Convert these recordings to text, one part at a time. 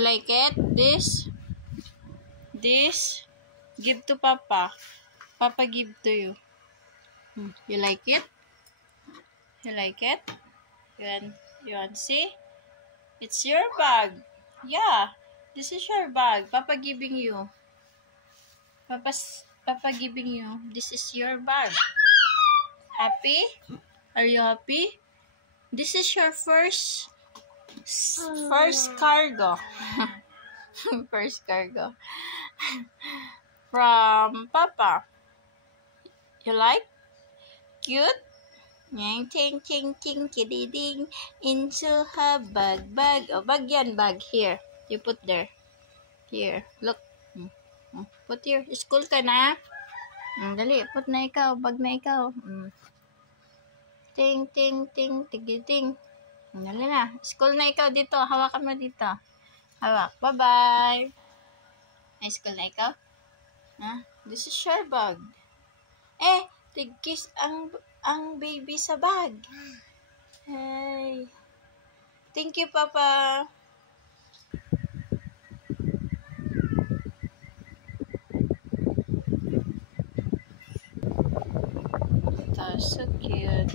like it? This? Give to Papa. Papa give to you. You like it? You like it? You want to see? It's your bag. Yeah. This is your bag. Papa giving you. Papa giving you. This is your bag. Happy? Are you happy? This is your first cargo. First cargo. From Papa. You like? Cute? Ting ting ting kididing into her bag. Oh, bag yan, bag. Here. You put there. Here. Look. Put here. School ka na? Dali. Put na ikaw. Bag na ikaw. Ting ting ting tigiding. Dali na. School na ikaw dito. Hawakan mo dito. Hawak. Bye-bye. Ay, school na ikaw? This is your bag. Tigkis ang baby sa bag. Hey. Thank you, Papa. That's so cute.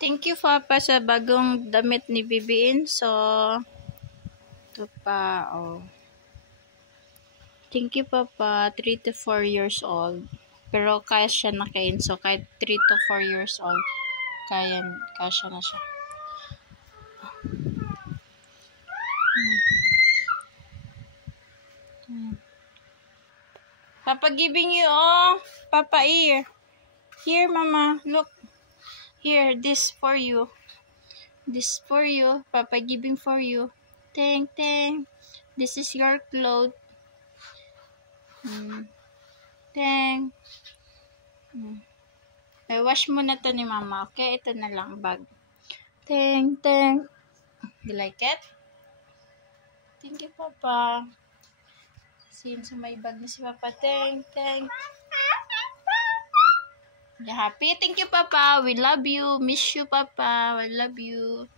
Thank you, Papa, sa bagong damit ni Bibiin. So, ito pa, Thank you, Papa. 3 to 4 years old. Pero kaya siya nakain. So, kahit 3 to 4 years old, kaya siya na siya. Papa giving you, Papa ear. Here, Mama. Look. Here, this for you. This for you. Papa giving for you. Thank. This is your clothes. Thank. Wash mo na to ni Mama. Okay? Ito na lang, bag. Thank. You like it? Thank you, Papa. Since may bag na si Papa. Thank. You happy? Thank you, Papa. We love you. Miss you, Papa. I love you.